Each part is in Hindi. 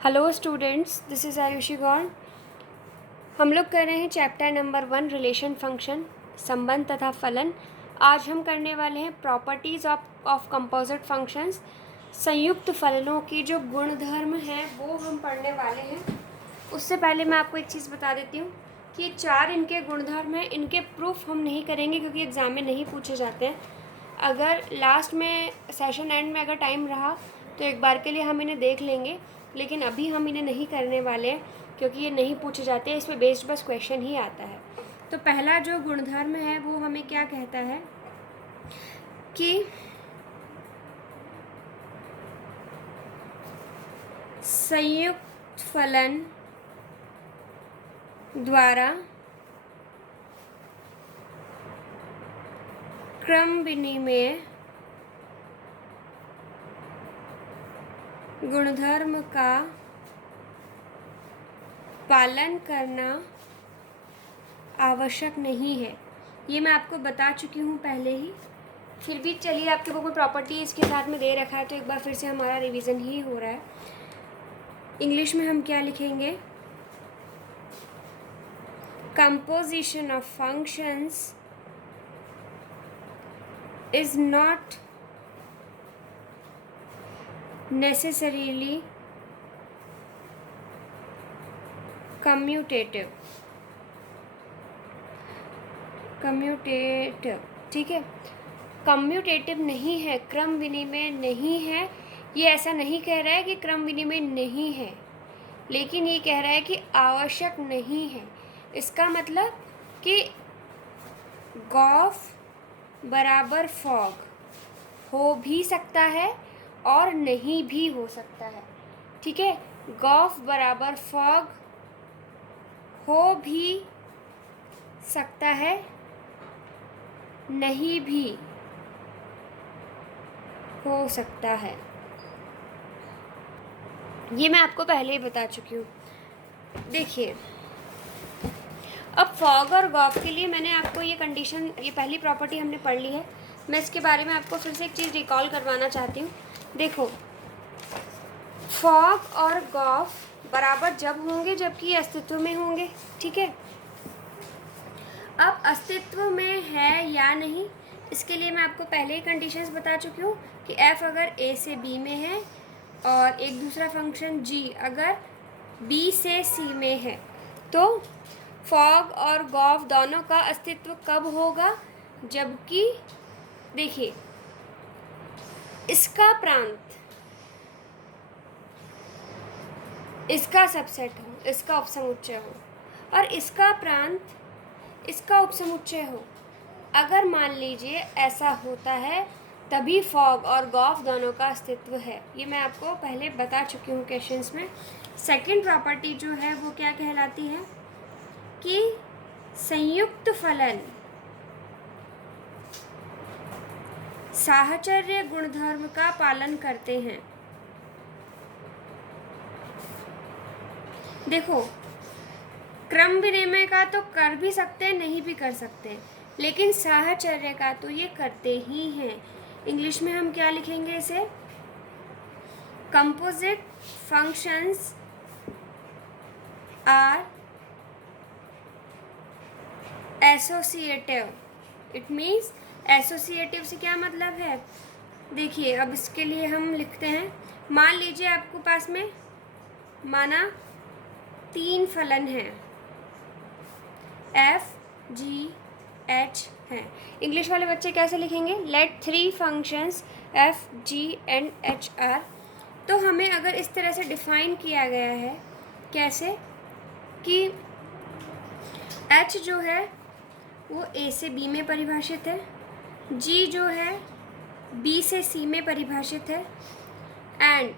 Hello students, this is Ayushi Gaur. हम लोग कर रहे हैं चैप्टर नंबर 1 रिलेशन फंक्शन, संबंध तथा फलन। आज हम करने वाले हैं प्रॉपर्टीज़ ऑफ कंपोजिट फंक्शंस। संयुक्त फलनों की जो गुणधर्म हैं वो हम पढ़ने वाले हैं। उससे पहले मैं आपको एक चीज़ बता देती हूँ कि 4 इनके गुणधर्म हैं। इनके प्रूफ हम नहीं करेंगे क्योंकि एग्ज़ाम में नहीं पूछे जाते हैं। अगर लास्ट में सेशन एंड में अगर टाइम रहा तो एक बार के लिए हम इन्हें देख लेंगे, लेकिन अभी हम इन्हें नहीं करने वाले क्योंकि ये नहीं पूछे जाते, इस पर बेस्ड बस क्वेश्चन ही आता है। तो पहला जो गुणधर्म है वो हमें क्या कहता है कि संयुक्त फलन द्वारा क्रम विनिमय गुणधर्म का पालन करना आवश्यक नहीं है। ये मैं आपको बता चुकी हूँ पहले ही, फिर भी चलिए आपके बुक में प्रॉपर्टी इसके साथ में दे रखा है तो एक बार फिर से हमारा रिवीजन ही हो रहा है। इंग्लिश में हम क्या लिखेंगे? Composition of functions is not necessarily commutative, ठीक है। कम्यूटेटिव नहीं है, क्रम विनिमय नहीं है। ये ऐसा नहीं कह रहा है कि क्रम विनिमय नहीं है, लेकिन ये कह रहा है कि आवश्यक नहीं है। इसका मतलब कि गॉफ बराबर फॉग हो भी सकता है और नहीं भी हो सकता है, ठीक है। गॉफ बराबर फॉग हो भी सकता है, नहीं भी हो सकता है। ये मैं आपको पहले ही बता चुकी हूँ। देखिए, अब फॉग और गॉफ के लिए मैंने आपको ये कंडीशन, ये पहली प्रॉपर्टी हमने पढ़ ली है। मैं इसके बारे में आपको फिर से एक चीज़ रिकॉल करवाना चाहती हूँ। देखो, फॉग और गॉफ बराबर जब होंगे जबकि ये अस्तित्व में होंगे, ठीक है। अब अस्तित्व में है या नहीं, इसके लिए मैं आपको पहले ही कंडीशंस बता चुकी हूँ कि f अगर a से b में है और एक दूसरा फंक्शन g अगर b से c में है, तो फॉग और गॉफ दोनों का अस्तित्व कब होगा? जबकि देखिए, इसका प्रांत इसका सबसेट हो, इसका उपसमुच्चय हो, और इसका प्रांत इसका उपसमुच्चय हो। अगर मान लीजिए ऐसा होता है तभी फॉग और गॉफ दोनों का अस्तित्व है। ये मैं आपको पहले बता चुकी हूँ क्वेश्चंस में। सेकंड प्रॉपर्टी जो है वो क्या कहलाती है कि संयुक्त फलन साहचर्य गुणधर्म का पालन करते हैं। देखो, क्रम विनिमय का तो कर भी सकते हैं, नहीं भी कर सकते, लेकिन साहचर्य का तो ये करते ही हैं। इंग्लिश में हम क्या लिखेंगे इसे? Composite functions are associative. It means associative से क्या मतलब है? देखिए, अब इसके लिए हम लिखते हैं, मान लीजिए आपको पास में माना 3 फलन हैं, f g h हैं। इंग्लिश वाले बच्चे कैसे लिखेंगे? Let 3 functions f g and h are. तो हमें अगर इस तरह से डिफाइन किया गया है, कैसे कि h जो है वो a से b में परिभाषित है, g जो है b से c में परिभाषित है, एंड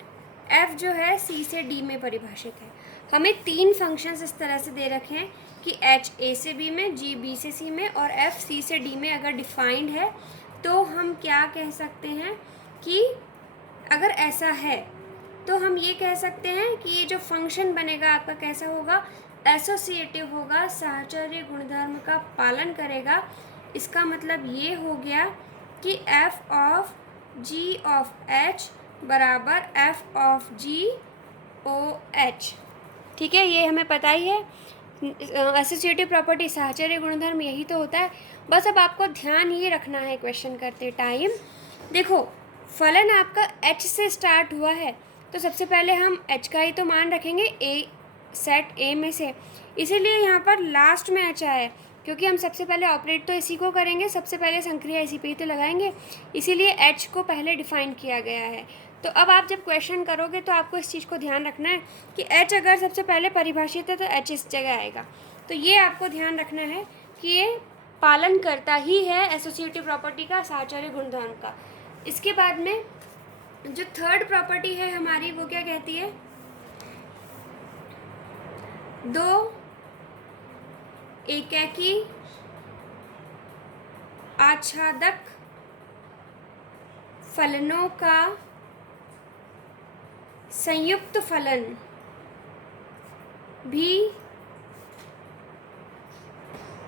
f जो है c से d में परिभाषित है। हमें 3 फंक्शंस इस तरह से दे रखे हैं कि h a से b में, g b से c में और f c से d में अगर डिफाइंड है, तो हम क्या कह सकते हैं कि अगर ऐसा है तो हम ये कह सकते हैं कि ये जो फंक्शन बनेगा आपका कैसा होगा? एसोसिएटिव होगा, साहचर्य गुणधर्म का पालन करेगा। इसका मतलब ये हो गया कि f of g of h बराबर f ऑफ g OH। ठीक है, ये हमें पता ही है। एसोसिएटिव प्रॉपर्टी, साहचर्य गुणधर्म, यही तो होता है। बस अब आपको ध्यान ये रखना है क्वेश्चन करते टाइम। देखो, फलन आपका H से स्टार्ट हुआ है, तो सबसे पहले हम H का ही तो मान रखेंगे A, सेट A में से, इसीलिए यहाँ पर लास्ट में H आया है, क्योंकि हम सबसे पहले ऑपरेट तो इसी को करेंगे, सबसे पहले संक्रिया इसी पे ही तो लगाएंगे, इसीलिए H को पहले डिफाइन किया गया है। तो अब आप जब क्वेश्चन करोगे तो आपको इस चीज़ को ध्यान रखना है कि H अगर सबसे पहले परिभाषित है तो H इस जगह आएगा। तो ये आपको ध्यान रखना है कि ये पालन करता ही है एसोसिएटिव प्रॉपर्टी का, साहचर्य गुणधर्म का। इसके बाद में जो थर्ड प्रॉपर्टी है हमारी, वो क्या कहती है, दो एकाकी आच्छादक फलनों का संयुक्त फलन भी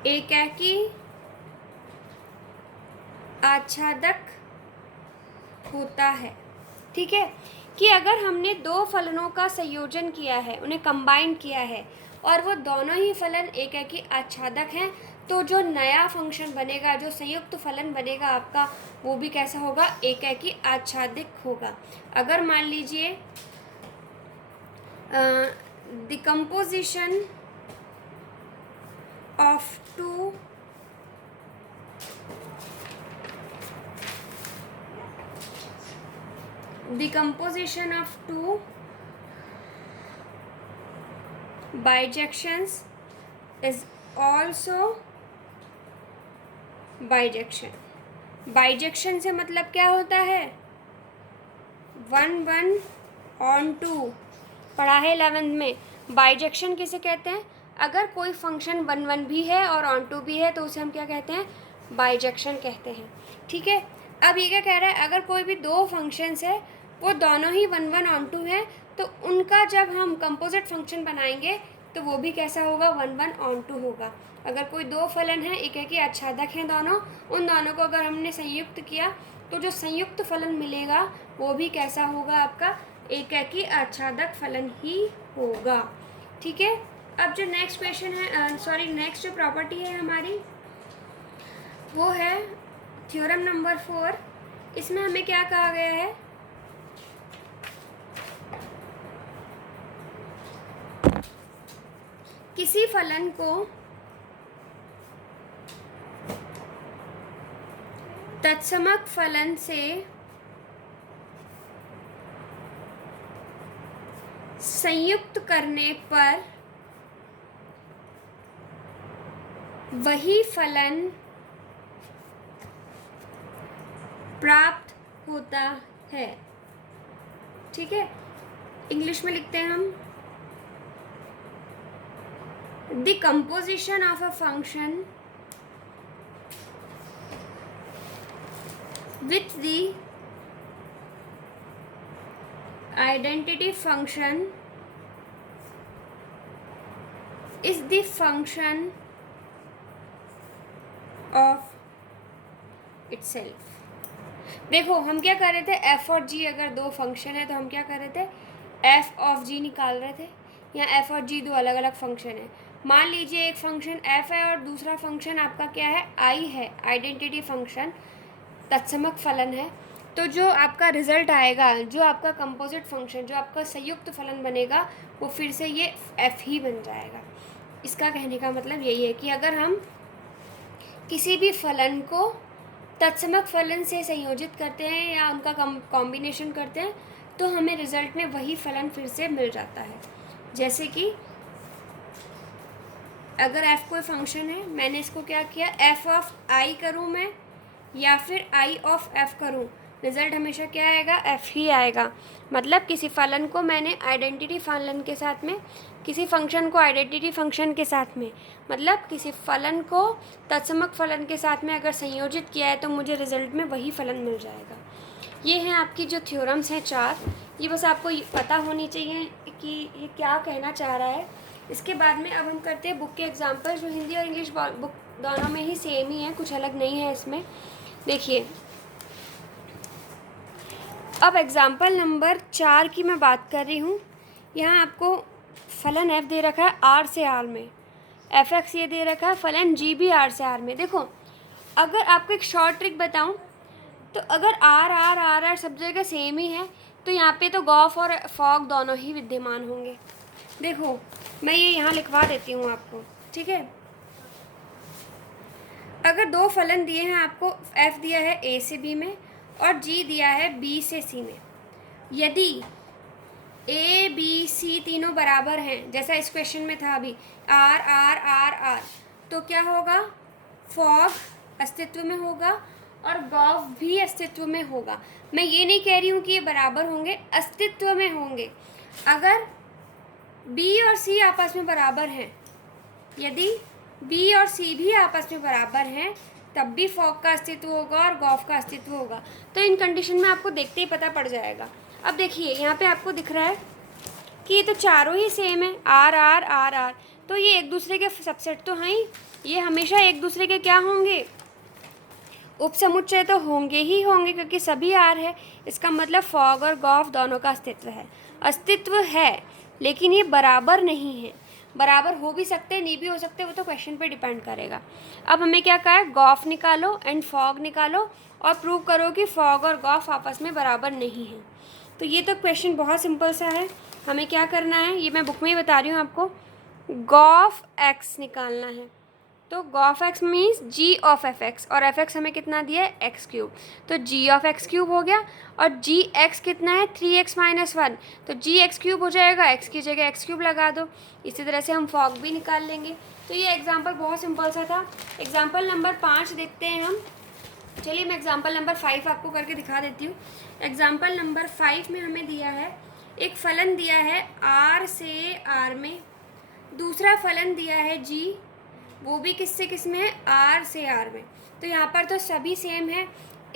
एकाकी आच्छादक होता है। ठीक है, कि अगर हमने दो फलनों का संयोजन किया है, उन्हें कंबाइन किया है, और वो दोनों ही फलन एकाकी आच्छादक हैं, तो जो नया फंक्शन बनेगा, जो संयुक्त फलन बनेगा आपका, वो भी कैसा होगा, एकाकी आच्छादित होगा। अगर मान लीजिए decomposition of two bijections is also bijection। Bijection से मतलब क्या होता है, 1:1:2 पढ़ा है 11th में। बाइजेक्शन किसे कहते हैं, अगर कोई फंक्शन 1:1 भी है और ऑन टू भी है तो उसे हम क्या कहते हैं, बाइजेक्शन कहते हैं। ठीक है, अब ये क्या कह रहा है, अगर कोई भी दो फंक्शंस है, वो दोनों ही 1:1:2 हैं, तो उनका जब हम कंपोजिट फंक्शन बनाएंगे तो वो भी कैसा होगा, 1:1:2 होगा। अगर कोई दो फलन है, एकाकी आच्छादक हैं दोनों, उन दोनों को अगर हमने संयुक्त किया तो जो संयुक्त फलन मिलेगा वो भी कैसा होगा, आपका एकाकी आच्छादक फलन ही होगा। ठीक है, अब जो नेक्स्ट क्वेश्चन है, नेक्स्ट जो प्रॉपर्टी है हमारी, वो है थ्योरम नंबर 4। इसमें हमें क्या कहा गया है, किसी फलन को तत्समक फलन से संयुक्त करने पर वही फलन प्राप्त होता है। ठीक है, इंग्लिश में लिखते हैं हम, the composition of a function with the identity function is the function of itself। देखो, हम क्या कर रहे थे, f और g अगर दो फंक्शन है तो हम क्या कर रहे थे, f ऑफ g निकाल रहे थे। यहाँ f और g दो अलग अलग फंक्शन है। मान लीजिए एक फंक्शन f है और दूसरा फंक्शन आपका क्या है, i है, आइडेंटिटी फंक्शन, तत्समक फलन है। तो जो आपका रिजल्ट आएगा, जो आपका कंपोजिट फंक्शन, जो आपका संयुक्त फलन बनेगा, वो फिर से ये f ही बन जाएगा। इसका कहने का मतलब यही है कि अगर हम किसी भी फलन को तत्समक फलन से संयोजित करते हैं या उनका कॉम्बिनेशन करते हैं तो हमें रिजल्ट में वही फलन फिर से मिल जाता है। जैसे कि अगर f कोई फंक्शन है, मैंने इसको क्या किया, f ऑफ i करूँ मैं या फिर i ऑफ f करूँ, रिज़ल्ट हमेशा क्या आएगा, f ही आएगा। मतलब किसी फलन को मैंने आइडेंटिटी फलन के साथ में, किसी फंक्शन को आइडेंटिटी फंक्शन के साथ में, मतलब किसी फलन को तत्समक फलन के साथ में अगर संयोजित किया है तो मुझे रिज़ल्ट में वही फलन मिल जाएगा। ये हैं आपकी जो थ्योरम्स हैं 4, ये बस आपको पता होनी चाहिए कि ये क्या कहना चाह रहा है। इसके बाद में अब हम करते हैं बुक के एग्जाम्पल, जो हिंदी और इंग्लिश बुक दोनों में ही सेम ही है, कुछ अलग नहीं है इसमें। देखिए, अब एग्ज़ाम्पल नंबर 4 की मैं बात कर रही हूँ यहाँ आपको फलन f दे रखा है r से r में, fx ये दे रखा है, फलन g भी r से r में। देखो अगर आपको एक शॉर्ट ट्रिक बताऊँ तो अगर r सब जगह सेम ही है तो यहाँ पे तो गॉफ और फॉग दोनों ही विद्यमान होंगे। देखो मैं ये यहाँ लिखवा देती हूँ आपको, ठीक है। अगर दो फलन दिए हैं आपको, f दिया है a से b में और g दिया है b से c में, यदि a b c तीनों बराबर हैं जैसा इस क्वेश्चन में था अभी r, तो क्या होगा, फॉग अस्तित्व में होगा और गॉफ भी अस्तित्व में होगा। मैं ये नहीं कह रही हूँ कि ये बराबर होंगे, अस्तित्व में होंगे। अगर b और c आपस में बराबर हैं, यदि b और c भी आपस में बराबर हैं, तब भी फॉग का अस्तित्व होगा और गॉफ का अस्तित्व होगा। तो इन कंडीशन में आपको देखते ही पता पड़ जाएगा। अब देखिए यहाँ पे आपको दिख रहा है कि ये तो चारों ही सेम है, r, तो ये एक दूसरे के सबसेट तो हैं ही, ये हमेशा एक दूसरे के क्या होंगे, उपसमुच्चय तो होंगे ही होंगे, क्योंकि सभी r है। इसका मतलब फॉग और गॉफ दोनों का अस्तित्व है, लेकिन ये बराबर नहीं है। बराबर हो भी सकते हैं, नहीं भी हो सकते, वो तो क्वेश्चन पे डिपेंड करेगा। अब हमें क्या कहा है, गॉफ निकालो एंड फॉग निकालो और प्रूव करो कि फॉग और गॉफ आपस में बराबर नहीं है। तो ये तो क्वेश्चन बहुत सिंपल सा है। हमें क्या करना है, ये मैं बुक में ही बता रही हूँ आपको, गॉफ एक्स निकालना है। तो gof x means g of F x, और एफ एक्स हमें कितना दिया है, एक्स क्यूब, तो जी ऑफ एक्स क्यूब हो गया। और जी एक्स कितना है, 3x-1, तो जी एक्स क्यूब हो जाएगा, एक्स की जगह एक्स क्यूब लगा दो। इसी तरह से हम फॉग भी निकाल लेंगे। तो ये एग्जाम्पल बहुत सिंपल सा था। एग्जाम्पल नंबर 5 देखते हैं हम। चलिए मैं एग्जाम्पल नंबर 5 आपको करके दिखा देती हूँ। एग्जाम्पल नंबर 5 में हमें दिया है, एक फलन दिया है r से r में, दूसरा फलन दिया है g, वो भी किससे किस में है, r से r में। तो यहाँ पर तो सभी सेम है।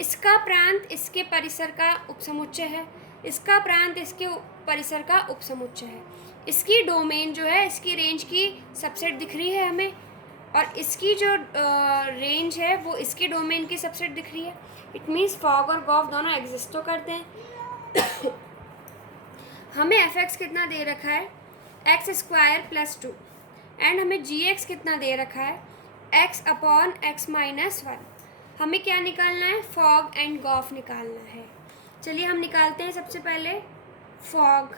इसका प्रांत इसके परिसर का उपसमुच्चय है, इसका प्रांत इसके परिसर का उपसमुच्चय है। इसकी डोमेन जो है, इसकी रेंज की सबसेट दिख रही है हमें, और इसकी जो रेंज है वो इसके डोमेन की सबसेट दिख रही है। इट मीन्स फॉग और गॉफ दोनों एग्जिस्ट तो करते हैं। हमें एफ एक्स कितना दे रखा है, x² + 2, एंड हमें जी एक्स कितना दे रखा है, x/x-1। हमें क्या निकालना है, फॉग एंड गॉफ निकालना है। चलिए हम निकालते हैं सबसे पहले fog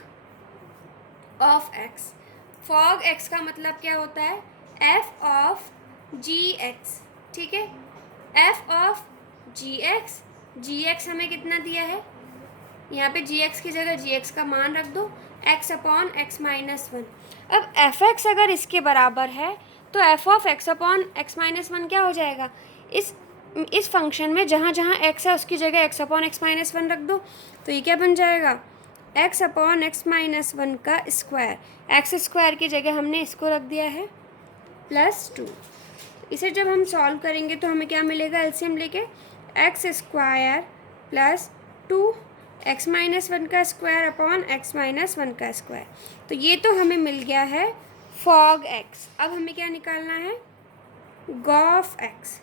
of x. Fog x का मतलब क्या होता है, f ऑफ जी एक्स, ठीक है, f ऑफ जी एक्स हमें कितना दिया है, यहाँ पे जी एक्स की जगह जी एक्स का मान रख दो, x/x-1। अब एफ एक्स अगर इसके बराबर है तो f ऑफ x/x-1 क्या हो जाएगा, इस फंक्शन में जहाँ जहाँ x है उसकी जगह x/x-1 रख दो, तो ये क्या बन जाएगा, x/x-1 का स्क्वायर, x² की जगह हमने इसको रख दिया है +2। इसे जब हम सॉल्व करेंगे तो हमें क्या मिलेगा, एलसीएम लेके x² + 2x-1 का स्क्वायर x-1 का स्क्वायर। तो ये तो हमें मिल गया है फॉग एक्स। अब हमें क्या निकालना है, गॉफ एक्स।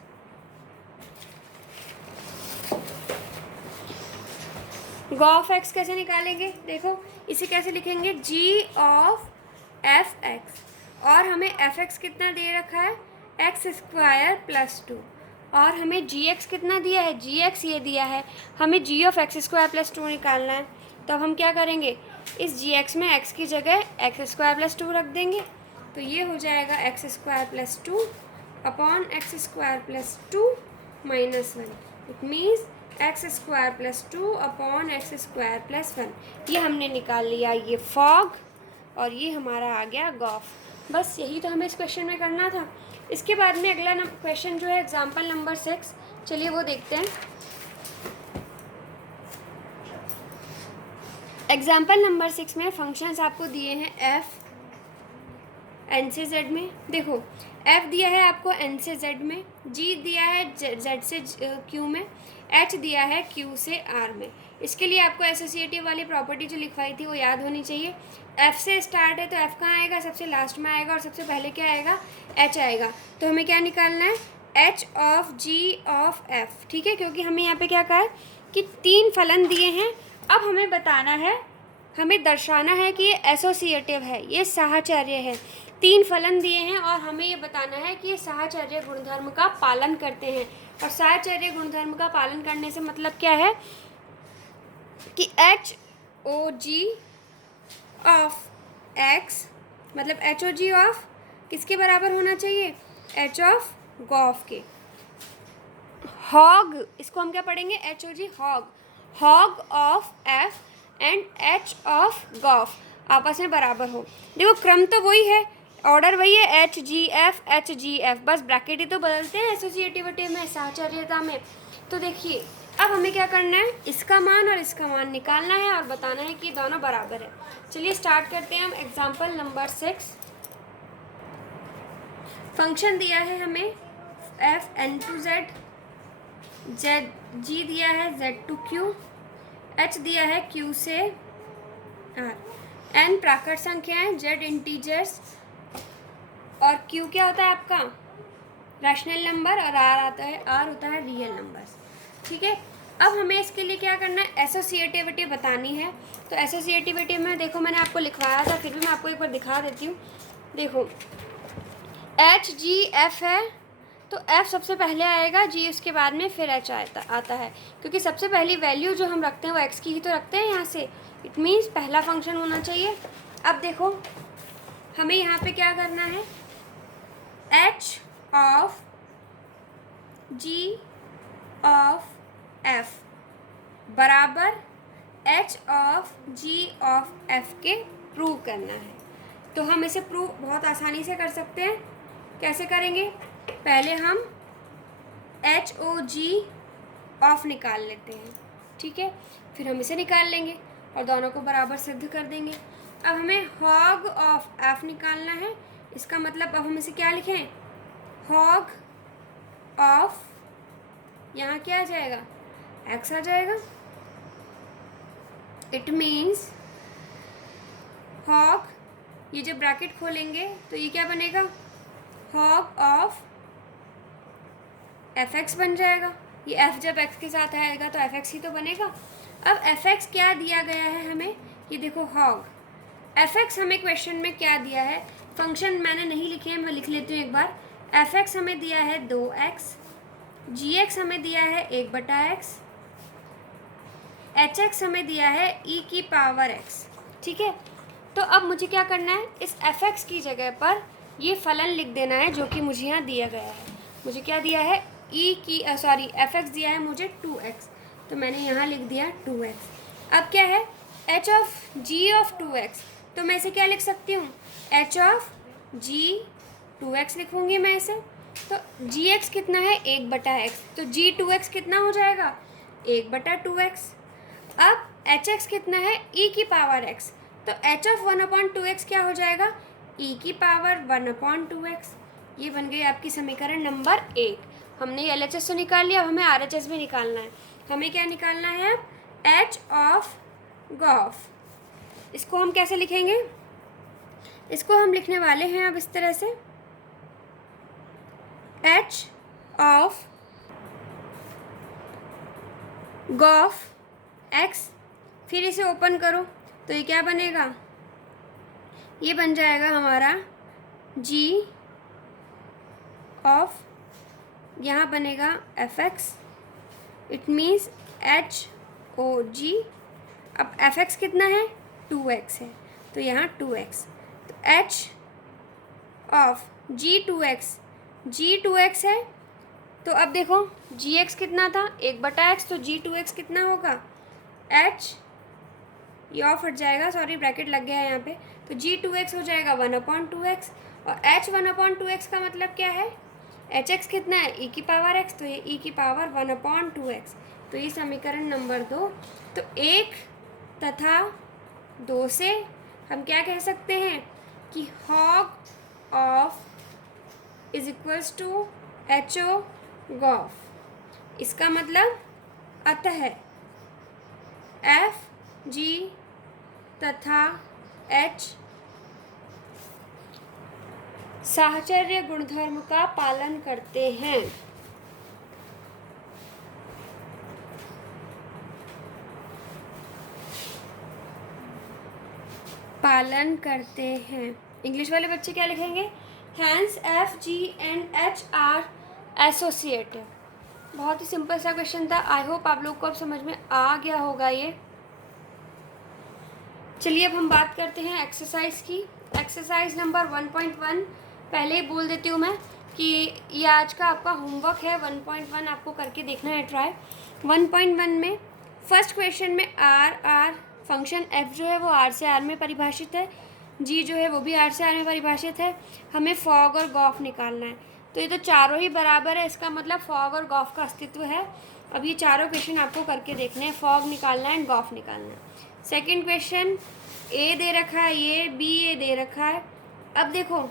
गॉफ एक्स कैसे निकालेंगे, देखो इसे कैसे लिखेंगे, जी ऑफ एफ एक्स, और हमें एफ एक्स कितना दे रखा है, x² + 2, और हमें जी एक्स कितना दिया है, जी एक्स ये दिया है, हमें जी ऑफ x² + 2 निकालना है। तब हम क्या करेंगे, इस जी एक्स में x की जगह x² + 2 रख देंगे, तो ये हो जाएगा x² + 2 x² + 2 -1। It means x² + 2 x² + 1। ये हमने निकाल लिया, ये फॉग, और ये हमारा आ गया गॉफ। बस यही तो हमें इस क्वेश्चन में करना था। इसके बाद में अगला क्वेश्चन जो है एग्जाम्पल नंबर 6, चलिए वो देखते हैं। एग्जाम्पल नंबर 6 में फंक्शंस आपको दिए हैं f n से z में। देखो f दिया है आपको n से z में, g दिया है z से q में, h दिया है q से r में। इसके लिए आपको एसोसिएटिव वाली प्रॉपर्टी जो लिखवाई थी वो याद होनी चाहिए। f से स्टार्ट है तो f कहाँ आएगा, सबसे लास्ट में आएगा, और सबसे पहले क्या आएगा, h आएगा। तो हमें क्या निकालना है, h of g of f, ठीक है, क्योंकि हमें यहाँ पे क्या कहा है कि 3 फलन दिए हैं। अब हमें बताना है, हमें दर्शाना है कि ये एसोसिएटिव है, ये साहचर्य है। 3 फलन दिए हैं और हमें ये बताना है कि ये साहचर्य गुणधर्म का पालन करते हैं। और साहचर्य गुणधर्म का पालन करने से मतलब क्या है कि HOG ऑफ X मतलब HOG ऑफ किसके बराबर होना चाहिए, H ऑफ गॉफ के। हॉग, इसको हम क्या पढ़ेंगे, HOG hog, hog of F and H of gof आपस में बराबर हो। देखो क्रम तो वही है, ऑर्डर वही है, HGF HGF, बस ब्रैकेट ही तो बदलते हैं एसोसिएटिविटी में, साहचर्यता में। तो देखिए अब हमें क्या करना है, इसका मान और इसका मान निकालना है और बताना है कि दोनों बराबर है। चलिए स्टार्ट करते हैं हम एग्जाम्पल नंबर 6। फंक्शन दिया है हमें Fn to Z, G दिया है Z to Q, H दिया है Q से R, N प्राकृत संख्याएं, Z इंटीजर्स और Q क्या होता है आपका रैशनल नंबर और R होता है रियल नंबर्स। ठीक है, अब हमें इसके लिए क्या करना है, एसोसिएटिविटी बतानी है। तो एसोसिएटिविटी में देखो मैंने आपको लिखवाया था, फिर भी मैं आपको एक बार दिखा देती हूँ। देखो HGF है तो F सबसे पहले आएगा, G उसके बाद में, फिर H आता है, क्योंकि सबसे पहली वैल्यू जो हम रखते हैं वो X की ही तो रखते हैं यहाँ से। इट मीन्स पहला फंक्शन होना चाहिए। अब देखो हमें यहाँ पे क्या करना है, H of G of F बराबर H of G of F के प्रूव करना है। तो हम इसे प्रूव बहुत आसानी से कर सकते हैं। कैसे करेंगे, पहले हम HOG ऑफ निकाल लेते हैं, ठीक है, फिर हम इसे निकाल लेंगे और दोनों को बराबर सिद्ध कर देंगे। अब हमें हॉग ऑफ F निकालना है, इसका मतलब अब हम इसे क्या लिखें, हॉग ऑफ, यहाँ क्या आ जाएगा, X आ जाएगा। इट मीन्स हॉग, ये जब ब्रैकेट खोलेंगे तो ये क्या बनेगा, हॉग ऑफ Fx बन जाएगा। ये F जब X के साथ आएगा तो Fx ही तो बनेगा। अब Fx क्या दिया गया है हमें, ये देखो हॉग, Fx हमें क्वेश्चन में क्या दिया है, फंक्शन मैंने नहीं लिखे हैं, मैं लिख लेती हूँ एक बार। Fx हमें दिया है 2x, Gx हमें दिया है 1/x, Hx हमें दिया है e की पावर x। ठीक है, तो अब मुझे क्या करना है, इस Fx की जगह पर ये फलन लिख देना है जो कि मुझे यहाँ दिया गया है। मुझे क्या दिया है, Fx दिया है मुझे 2x, तो मैंने यहाँ लिख दिया 2x। अब क्या है, H of G of 2x, तो मैं इसे क्या लिख सकती हूँ, H ऑफ G 2x लिखूँगी मैं इसे। तो Gx कितना है, 1/x, तो G 2x कितना हो जाएगा, 1/2x। अब Hx कितना है, e की पावर x, तो H ऑफ 1/2x क्या हो जाएगा, e की पावर 1/2x। ये बन गई आपकी समीकरण नंबर 1। हमने LHS तो निकाल लिया, अब हमें RHS भी निकालना है। हमें क्या निकालना है, H ऑफ गॉफ। इसको हम कैसे लिखेंगे, इसको हम लिखने वाले हैं अब इस तरह से, H ऑफ गॉफ x, फिर इसे ओपन करो तो ये क्या बनेगा, ये बन जाएगा हमारा G ऑफ, यहाँ बनेगा Fx, इट मीन्स HOG। अब Fx कितना है, 2x है, तो यहाँ 2x, तो H ऑफ G 2x है। तो अब देखो Gx कितना था, 1/x, तो G 2x कितना होगा, H, ये ऑफ हट जाएगा, सॉरी ब्रैकेट लग गया है यहाँ पे, तो G 2x हो जाएगा 1/2x, और H 1/2x का मतलब क्या है, Hx कितना है, e की पावर x, तो ये e की पावर 1/2x, तो ये समीकरण नंबर 2। तो 1 तथा 2 से हम क्या कह सकते हैं कि hog of is equals to HO gof. इसका मतलब अतः F G तथा H साहचर्य गुणधर्म का पालन करते हैं। पालन करते हैं। इंग्लिश वाले बच्चे क्या लिखेंगे? Hence FGNHR associative. बहुत ही सिंपल सा क्वेश्चन था। आई होप आप लोग को अब समझ में आ गया होगा ये। चलिए अब हम बात करते हैं एक्सरसाइज की। एक्सरसाइज नंबर 1.1 पहले ही बोल देती हूँ मैं कि ये आज का आपका होमवर्क है। 1.1 आपको करके देखना है ट्राई। 1.1 में फर्स्ट क्वेश्चन में आर फंक्शन एफ जो है वो आर से आर में परिभाषित है, जी जो है वो भी आर से आर में परिभाषित है। हमें फॉग और गॉफ निकालना है। तो ये तो चारों ही बराबर है, इसका मतलब फॉग और गॉफ का अस्तित्व है। अब ये चारों क्वेश्चन आपको करके देखने हैं, फॉग निकालना है एंड गॉफ निकालना है। सेकेंड क्वेश्चन ए दे रखा है, ये बी ए दे रखा है। अब देखो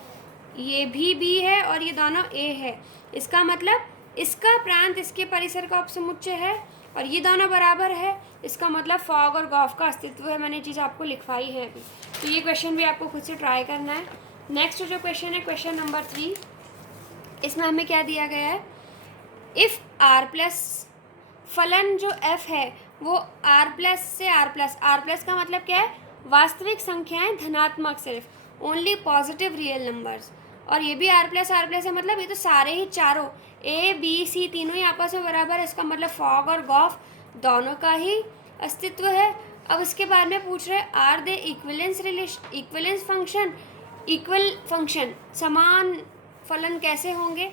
ये भी बी है और ये दोनों ए है, इसका मतलब इसका प्रांत इसके परिसर का उपसमुच्चय है और ये दोनों बराबर है, इसका मतलब फॉग और गॉफ का अस्तित्व है। मैंने चीज़ आपको लिखवाई है अभी, तो ये क्वेश्चन भी आपको खुद से ट्राई करना है। नेक्स्ट जो क्वेश्चन है क्वेश्चन नंबर 3, इसमें हमें क्या दिया गया है? इफ़ आर प्लस फलन जो एफ है वो आर प्लस से आर प्लस का मतलब क्या है? वास्तविक संख्याएं धनात्मक, सिर्फ ओनली पॉजिटिव रियल नंबर्स। और ये भी आर प्लस है, मतलब ये तो सारे ही चारों ए बी सी तीनों ही आपस में बराबर है, इसका मतलब फॉग और गॉफ दोनों का ही अस्तित्व है। अब इसके बाद में पूछ रहे are they equivalence function, equal function समान फलन कैसे होंगे?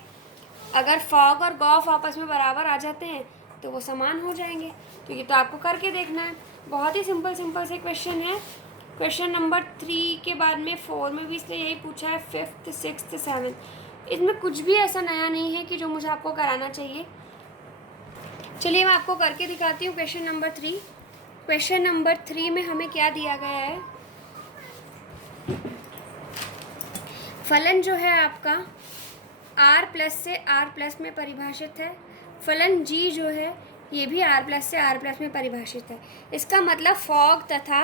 अगर फॉग और गॉफ आपस में बराबर आ जाते हैं तो वो समान हो जाएंगे। तो ये तो आपको करके देखना है। बहुत ही सिंपल से क्वेश्चन है। क्वेश्चन नंबर 3 के बाद में 4 में भी इसने यही पूछा है, 5th 6th 7th। इसमें कुछ भी ऐसा नया नहीं है कि जो मुझे आपको कराना चाहिए। चलिए मैं आपको करके दिखाती हूँ क्वेश्चन नंबर 3। क्वेश्चन नंबर 3 में हमें क्या दिया गया है? फलन जो है आपका आर प्लस से आर प्लस में परिभाषित है। फलन जी जो है ये भी आर प्लस से आर प्लस में परिभाषित है। इसका मतलब फॉग तथा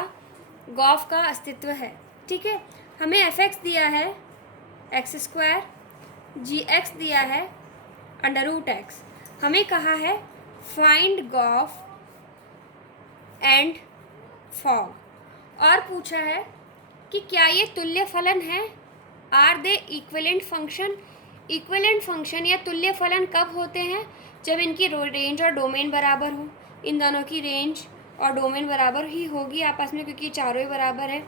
गॉफ का अस्तित्व है। ठीक है, हमें एफ एक्स दिया है x², जी एक्स दिया है √x। हमें कहा है फाइंड गॉफ एंड फॉग और पूछा है कि क्या ये तुल्य फलन है? Are they equivalent function. Equivalent function या तुल्य फलन कब होते हैं? जब इनकी रेंज और डोमेन बराबर हो। इन दोनों की रेंज और डोमेन बराबर ही होगी आपस में, क्योंकि चारों ही बराबर है।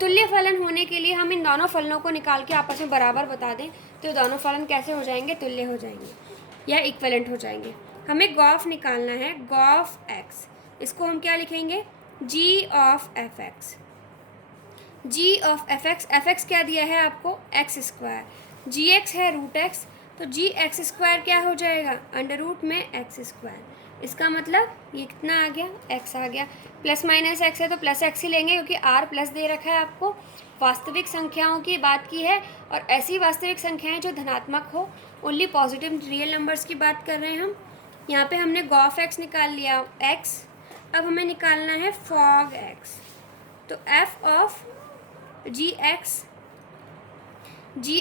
तुल्य फलन होने के लिए हम इन दोनों फलनों को निकाल के आपस में बराबर बता दें तो दोनों फलन कैसे हो जाएंगे? तुल्य हो जाएंगे या इक्विवेलेंट हो जाएंगे। हमें गॉफ निकालना है, गॉफ एक्स। इसको हम क्या लिखेंगे? G of F X. G of F X क्या दिया है आपको? x²। जी एक्स है √x, तो जी x² क्या हो जाएगा? √ में x²। इसका मतलब ये कितना आ गया? x आ गया। प्लस माइनस x है तो प्लस x ही लेंगे, क्योंकि r प्लस दे रखा है आपको। वास्तविक संख्याओं की बात की है और ऐसी वास्तविक संख्याएं जो धनात्मक हो, ओनली पॉजिटिव रियल नंबर्स की बात कर रहे हैं हम। यहाँ पे हमने गॉफ x निकाल लिया x। अब हमें निकालना है फॉग x। तो f ऑफ जी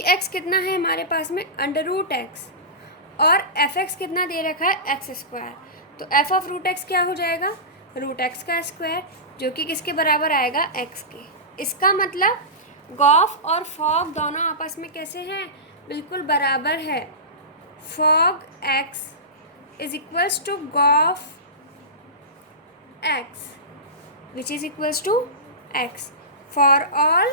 एक्स कितना है हमारे पास में? √x। और एफ एक्स कितना दे रखा है? x²। तो f ऑफ √x क्या हो जाएगा? √x², जो कि किसके बराबर आएगा? x के। इसका मतलब गॉफ और फॉग दोनों आपस में कैसे हैं? बिल्कुल बराबर है। Fog x is equals to gof x which is equals to x for all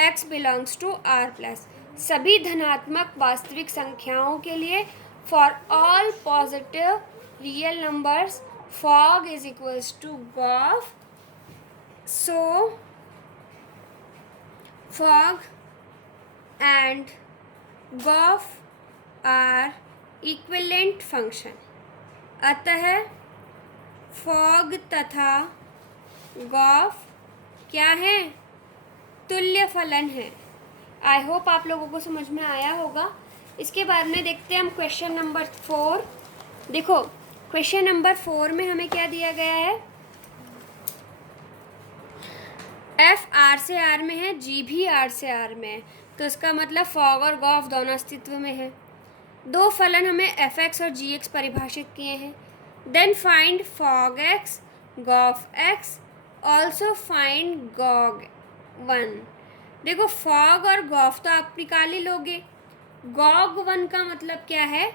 x belongs to R plus. सभी धनात्मक वास्तविक संख्याओं के लिए, for all positive real numbers, fog is equals to gof. So fog and gof are equivalent function. अतः फॉग तथा गॉफ क्या है? तुल्य फलन है। आई होप आप लोगों को समझ में आया होगा। इसके बाद में देखते हैं हम क्वेश्चन नंबर 4। देखो क्वेश्चन नंबर 4 में हमें क्या दिया गया है? एफ आर से आर में है, जी भी आर से आर में है, तो इसका मतलब फॉग और गॉफ दोनों अस्तित्व में है। दो फलन हमें एफ एक्स और जी एक्स परिभाषित किए हैं। Then find fog x, gof x, also find gog 1। देखो फॉग और गॉफ तो आप निकाल ही लोगे। गॉग 1 का मतलब क्या है,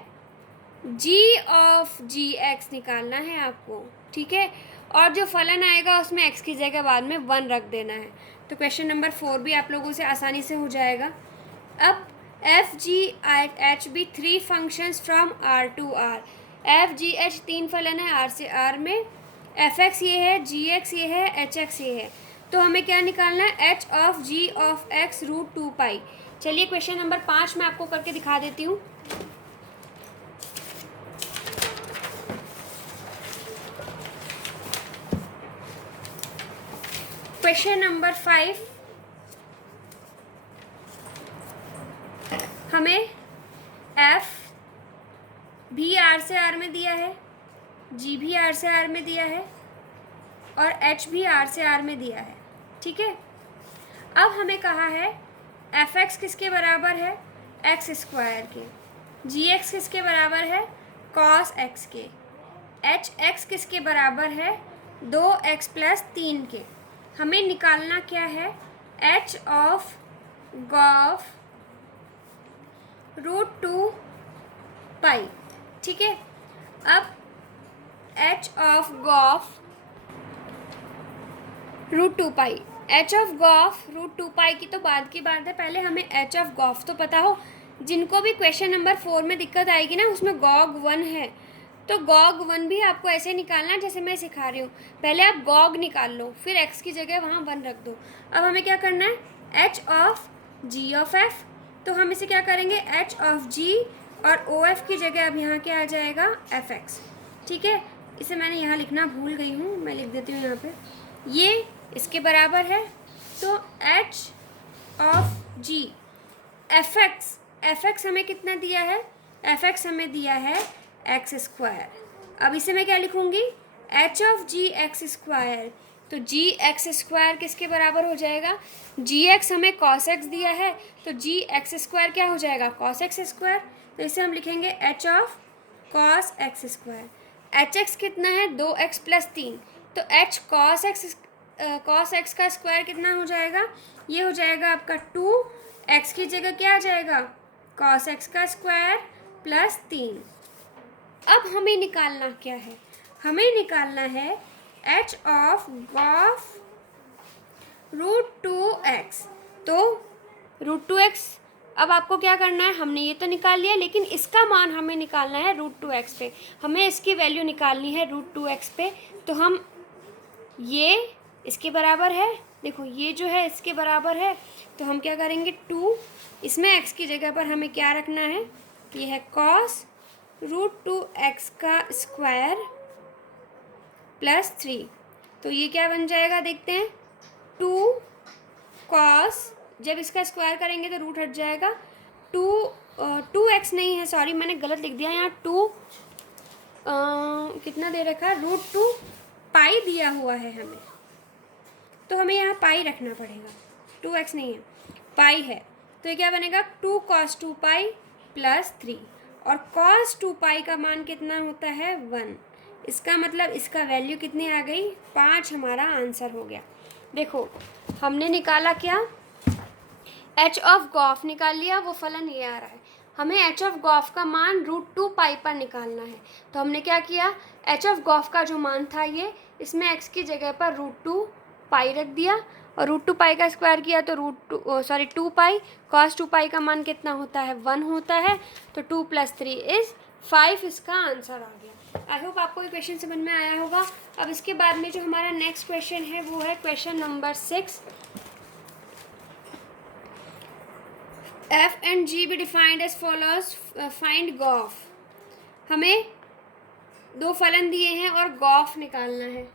g ऑफ जी एक्स निकालना है आपको, ठीक है। और जो फलन आएगा उसमें x की जगह बाद में 1 रख देना है। तो क्वेश्चन नंबर 4 भी आप लोगों से आसानी से हो जाएगा। अब f g h be 3 functions from R to R. F g h 3 फलन है आर से आर में। एफ एक्स ये है, जी एक्स ये है, एच एक्स ये है। तो हमें क्या निकालना है, h of g of x root 2 pi. चलिए क्वेश्चन नंबर 5 मैं आपको करके दिखा देती हूँ। क्वेश्चन नंबर 5 हमें एफ भी आर से आर में दिया है, जी भी आर से आर में दिया है और एच भी आर से आर में दिया है, ठीक है। अब हमें कहा है एफ एक्स किसके बराबर है, एक्स स्क्वायर के। जी एक्स किसके बराबर है, कॉस एक्स के। एच एक्स किसके बराबर है, 2x प्लस 3 के। हमें निकालना क्या है, h of gof root 2 pi, ठीक है। अब h of gof root 2 pi, h of gof root 2 pi की तो बाद की बात है, पहले हमें एच ऑफ गॉफ तो पता हो। जिनको भी क्वेश्चन नंबर 4 में दिक्कत आएगी ना, उसमें गॉग 1 है, तो गॉग 1 भी आपको ऐसे निकालना जैसे मैं सिखा रही हूँ। पहले आप गॉग निकाल लो, फिर एक्स की जगह वहाँ 1 रख दो। अब हमें क्या करना है, h of g of f. तो हम इसे क्या करेंगे, एच ऑफ जी और ओ एफ की जगह अब यहाँ क्या आ जाएगा, एफ एक्स, ठीक है। इसे मैंने यहाँ लिखना भूल गई हूँ, मैं लिख देती हूँ यहाँ पे, ये इसके बराबर है। तो h of g f x हमें कितना दिया है, एफ एक्स हमें दिया है एक्स स्क्वायर। अब इसे मैं क्या लिखूँगी, h of g x square. तो जी एक्स स्क्वायर किसके बराबर हो जाएगा, जी एक्स हमें कॉस एक्स दिया है, तो जी एक्स स्क्वायर क्या हो जाएगा, कॉस एक्स स्क्वायर। तो इसे हम लिखेंगे H of cos x square. H x कितना है, 2x प्लस 3। तो एच कॉस एक्स का स्क्वायर कितना हो जाएगा, ये हो जाएगा आपका 2x की जगह क्या आ जाएगा, कॉस एक्स का स्क्वायर प्लस 3। अब हमें निकालना क्या है, हमें निकालना है h of gof root 2x। तो रूट 2x, अब आपको क्या करना है, हमने ये तो निकाल लिया, लेकिन इसका मान हमें निकालना है रूट 2x पे। हमें इसकी वैल्यू निकालनी है रूट 2x पे। तो हम ये इसके बराबर है, देखो ये जो है इसके बराबर है, तो हम क्या करेंगे 2, इसमें x की जगह पर हमें क्या रखना है, ये है कॉस रूट 2x का स्क्वायर प्लस 3। तो ये क्या बन जाएगा, देखते हैं, 2 कॉस, जब इसका स्क्वायर करेंगे तो रूट हट जाएगा, 2x नहीं है, सॉरी मैंने गलत लिख दिया यहाँ, 2 कितना दे रखा है, रूट 2 पाई दिया हुआ है हमें, तो हमें यहाँ पाई रखना पड़ेगा, 2x नहीं है, पाई है। तो ये क्या बनेगा, 2 cos 2 पाई प्लस 3, और cos 2 पाई का मान कितना होता है, 1। इसका मतलब इसका वैल्यू कितनी आ गई, 5 हमारा आंसर हो गया। देखो हमने निकाला क्या, एच ऑफ गॉफ निकाल लिया, वो फलन ये आ रहा है। हमें एच ऑफ गॉफ का मान रूट 2 पाई पर निकालना है। तो हमने क्या किया, एच ऑफ गॉफ का जो मान था ये, इसमें एक्स की जगह पर रूट 2 पाई रख दिया, और रूट 2 पाई का स्क्वायर किया तो 2 पाई, कॉस 2 पाई का मान कितना होता है, 1 होता है। तो 2 प्लस 3 इज़ 5, इसका आंसर आ गया। आई होप आपको ये क्वेश्चन समझ में आया होगा। अब इसके बाद में जो हमारा नेक्स्ट क्वेश्चन है वो है question number 6। F and g be defined as follows, find gof. हमें 2 फलन दिए हैं और गॉफ निकालना है।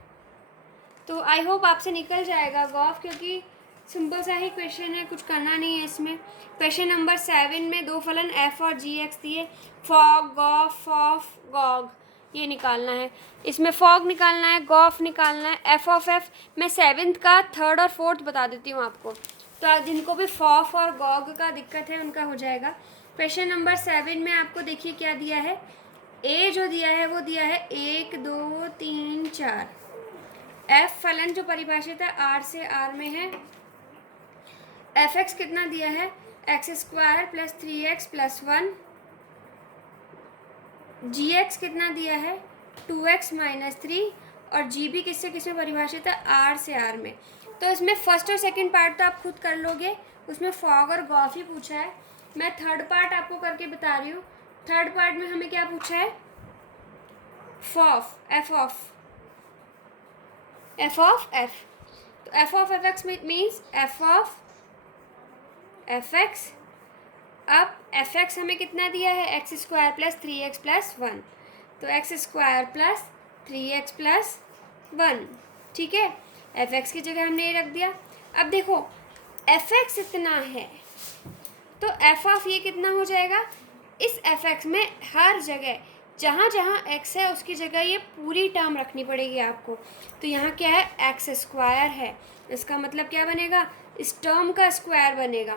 तो आई होप आपसे निकल जाएगा गॉफ, क्योंकि सिंपल सा ही क्वेश्चन है, कुछ करना नहीं है इसमें। क्वेश्चन नंबर 7 में 2 फलन एफ और जी एक्स दिए, फॉग गॉफ ऑफ गॉग, ये निकालना है। इसमें फॉग निकालना है, गॉफ निकालना है, एफ ऑफ एफ। मैं 7th का 3rd और 4th बता देती हूँ आपको, तो जिनको भी फॉफ और गॉग का दिक्कत है उनका हो जाएगा। क्वेश्चन नंबर 7 में आपको देखिए क्या दिया है, ए जो दिया है वो दिया है 1 2 3 4। एफ फलन जो परिभाषित है आर से आर में है, एफ एक्स कितना दिया है, x square plus 3x plus 1। जी एक्स कितना दिया है, 2x माइनस 3। और जी भी किससे किसमें परिभाषित है, आर से आर में। तो इसमें फर्स्ट और सेकंड पार्ट तो आप खुद कर लोगे, उसमें फॉग और गॉफ ही पूछा है। मैं थर्ड पार्ट आपको करके बता रही हूँ। थर्ड पार्ट में हमें क्या पूछा है, फॉफ एफ ऑफ एफ। तो F of F x means F of F x. अब एफ एक्स हमें कितना दिया है, x square plus 3x plus 1। तो x square plus 3x plus 1, ठीक है। एफ एक्स की जगह हमने ये रख दिया। अब देखो एफ एक्स इतना है तो एफ ऑफ ये कितना हो जाएगा, इस एफ एक्स में हर जगह जहाँ जहाँ एक्स है उसकी जगह ये पूरी टर्म रखनी पड़ेगी आपको। तो यहाँ क्या है, एक्स स्क्वायर है, इसका मतलब क्या बनेगा, इस टर्म का स्क्वायर बनेगा।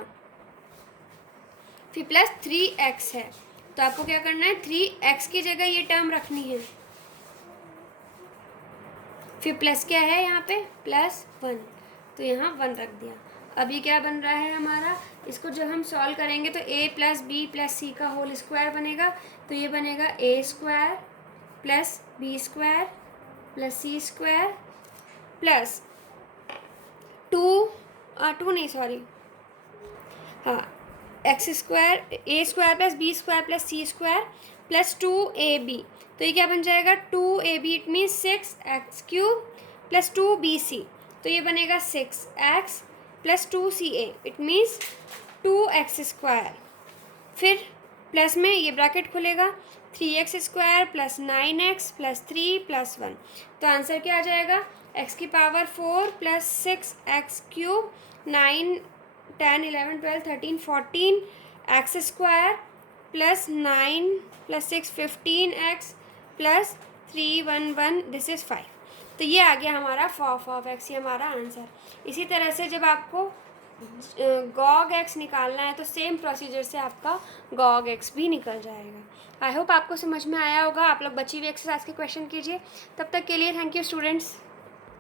फिर प्लस 3x है, तो आपको क्या करना है, 3x की जगह ये टर्म रखनी है। फिर प्लस क्या है यहाँ पे, प्लस 1, तो यहाँ 1 रख दिया। अब ये क्या बन रहा है हमारा, इसको जब हम सॉल्व करेंगे तो a plus B plus C का होल स्क्वायर बनेगा। तो ये बनेगा a square plus B square plus C square plus 2 नहीं सॉरी, हाँ, X square A square plus B square plus C square plus 2ab। तो ये क्या बन जाएगा, 2ab it means 6x³ plus 2bc। तो ये बनेगा 6x plus 2ca it means 2x square. फिर प्लस में ये ब्रैकेट खुलेगा, 3x square plus 9x plus 3 plus 1। तो आंसर क्या आ जाएगा, x की power 4 plus 6x³, 9 10 11 12 13 14 x square plus 9 plus 6 15x plus 3 1 1 this is 5। तो ये आ गया हमारा फॉफ ऑफ एक्स, ये हमारा आंसर। इसी तरह से जब आपको गॉग एक्स निकालना है तो सेम प्रोसीजर से आपका गॉग एक्स भी निकल जाएगा। आई होप आपको समझ में आया होगा। आप लोग बची हुई एक्सरसाइज के क्वेश्चन कीजिए। तब तक के लिए थैंक यू स्टूडेंट्स।